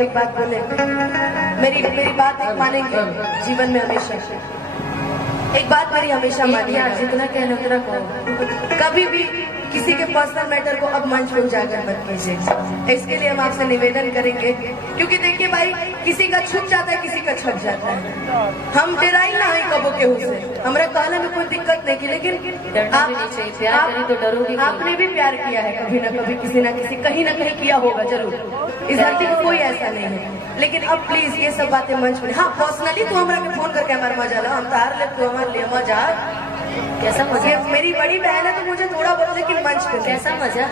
आपको एक बात बोले, मेरी मेरी बात एक मानेंगे जीवन में हमेशा, एक बात मेरी हमेशा मानिए, यार जितना कहना उतना कहो। कभी भी किसी के पर्सनल मैटर को अब मंच पे उजागर मत कीजिए। इसके लिए हम आपसे निवेदन करेंगे, क्योंकि देखिए भाई, किसी का छुप जाता है, किसी का छट जाता है। हम डेराई ना है कबो केहू से, हमारा कहने में कोई दिक्कत नहीं की, लेकिन आपने भी प्यार किया है कभी ना कभी, किसी ना किसी कहीं ना कहीं किया होगा जरूर। इस धरती में कोई ऐसा नहीं है, लेकिन अब प्लीज ये सब बातें मंच में, हाँ पर्सनली तो हमारा के फोन करके हमारा मजा ला, हम तार ले तो हमारे लिए मजा कैसा मजा? मेरी बड़ी बहन है तो मुझे थोड़ा बहुत, लेकिन मंच पे कैसा मजा?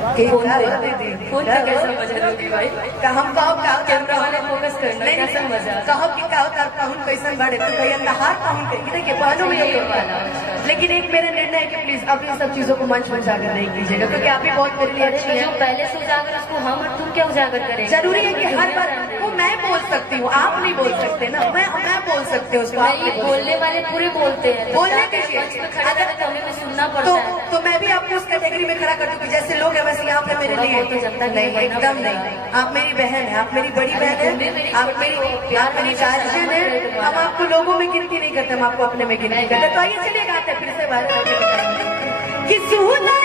फोन पे कैसा मजा लोगी भाई? हम कहो कैमरा वाले फोकस करना, कैसा मजा? कहो कि कहो तार पाहुन कैसन बाड़े तो भैया नहार पाहुन के देखिए बहनों में यही होता है। लेकिन एक मेरा निर्णय है कि प्लीज अब इन सब चीजों को मंच में उजागर नहीं कीजिएगा, क्योंकि आप भी बहुत मेरे लिए अच्छी है। जो पहले से उजागर उसको हम और तुम क्या उजागर करें? जरूरी है कि हर बार वो मैं बोल सकती हूँ, आप नहीं बोल सकते ना, मैं बोल सकते हूँ उसको, आप बोलने वाले पूरे बोलते हैं, बोलने के अगर हमें भी सुनना पड़ता है तो मैं भी आपको उस कैटेगरी में खड़ा कर दूंगी, जैसे लोग है वैसे यहाँ पे मेरे लिए नहीं, एकदम नहीं। आप मेरी बहन है, आप मेरी बड़ी बहन है, आप मेरी गार्जियन है। हम आपको लोगों में गिनती नहीं करते, हम आपको अपने में गिनती करते। तो आइए चलिए गाते फिर से बात करके कि सुना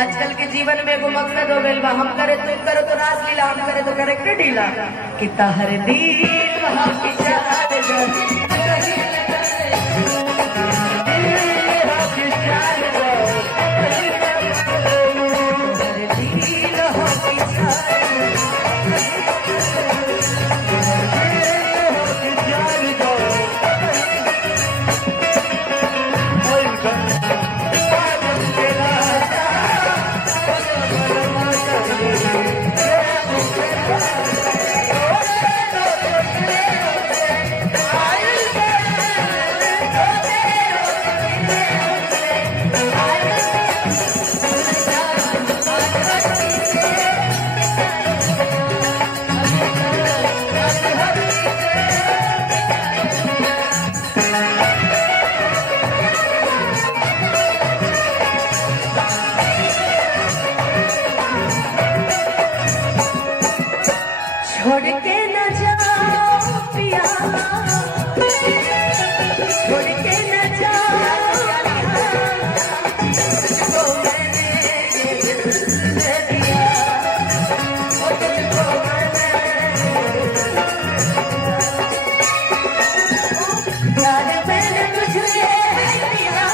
आजकल के जीवन में वो मकसद हो गया, हम करे तुम करो तो रासलीला, हम करे तो करेक्टर ढीला, कि ताहर दिल वहाँ की छोड़ के न जाओ पिया, छोड़ के न जाओ तुझको मैंने ये दिल दे दिया, तुझको मैंने प्यार मैंने तुझसे किया,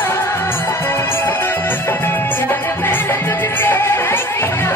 प्यार मैंने तुझसे किया,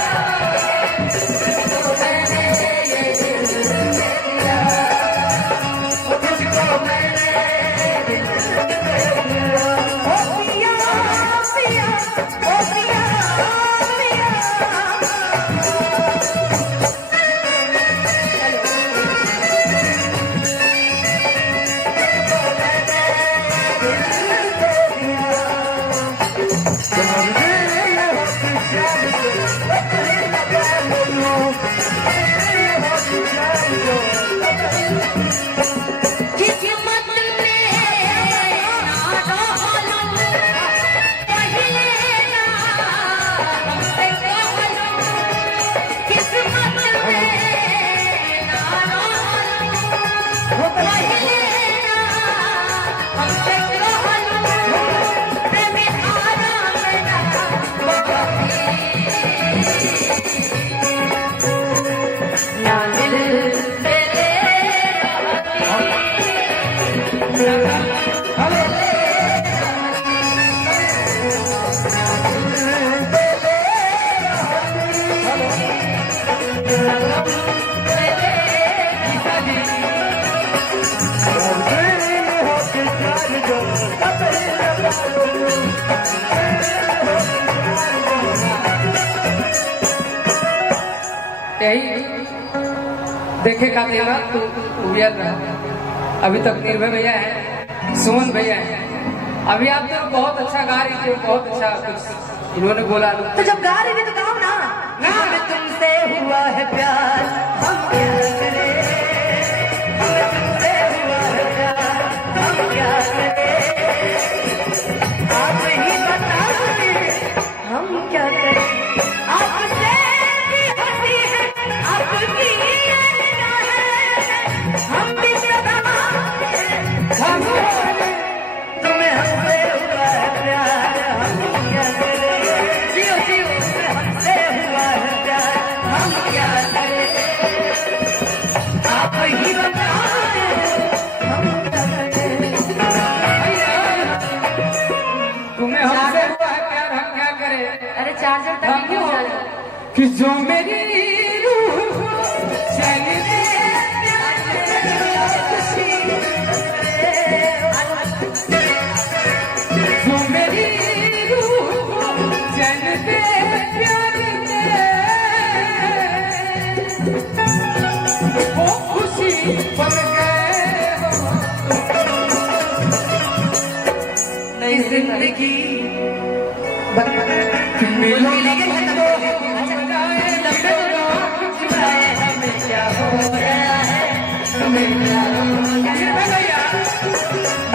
यही देखे का देना तो उबियल रहा। अभी तक निर्भय भैया है, सुमन भैया है। अभी आप तो बहुत अच्छा गा रही थी, बहुत अच्छा कुछ इन्होंने बोला। तो जब गा रही थी तो गाओ ना। हमें तुमसे हुआ है प्यार, हम क्या करें, हमें तुमसे हुआ है प्यार, हम क्या करें, आप ही बताइए हम क्या करें। आपसे भी हंसी है, आपकी अदा है, हम भी सदा तुम्हें हमसे हुआ है प्यार, हम क्या करें। जियो जियो, हमसे हुआ है प्यार, हम क्या करें, आप ही बताएं हम क्या करें। तुम्हें हमसे हुआ है प्यार, हम क्या करें। अरे चार्जर तक क्यों जा रहा है? कि जो मेरी रूह को चैन दे, जो मेरी रूह को चैन दे, प्यार दे, वो खुशी बन गए हो। नई जिंदगी मिलो हमें क्या हो गया है, हमें क्या हो गया है।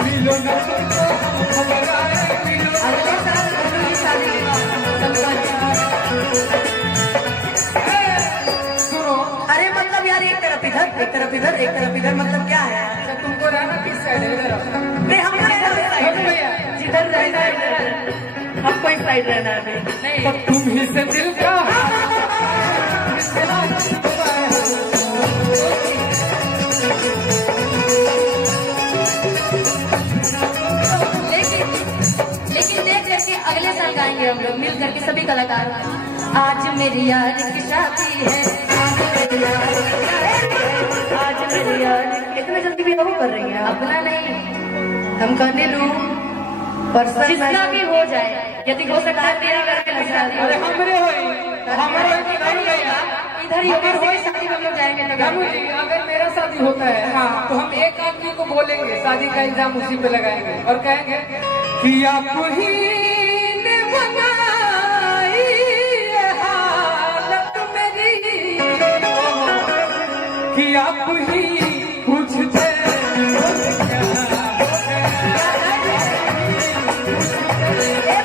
मिलो न तुमको खबर आए, मिलो अगले साल दोनों की शादी सुनो। अरे मतलब यार एक तरफ इधर एक तरफ इधर एक तरफ इधर, मतलब क्या है। अच्छा तुमको रहना किस साइड है? इधर आओ। नहीं हम भैया जिधर रहना है हमको इस साइड रहना है। तो तुम ही से दिल का लेकिन देख करके अगले साल गाएंगे हम लोग मिल करके सभी कलाकार। आज मेरी यार की शादी है, आज मेरी यार इतने जल्दी भी वो कर रही है। अपना नहीं हम कहने लूं पर्सन जिसका भी हो जाए, यदि हो सकता है मेरी करके ना शादी हो। अरे हमरे होई, हमरे होई कि नहीं भैया? इधर ही होकर होई शादी में हम लोग जाएंगे तो रामू जी, अगर मेरा शादी होता है हाँ, तो हम एक आदमी को बोलेंगे, शादी का इल्जाम उसी पे लगाएंगे और कहेंगे कि आप ही ने बनाई ये हालत मेरी, कि आप ही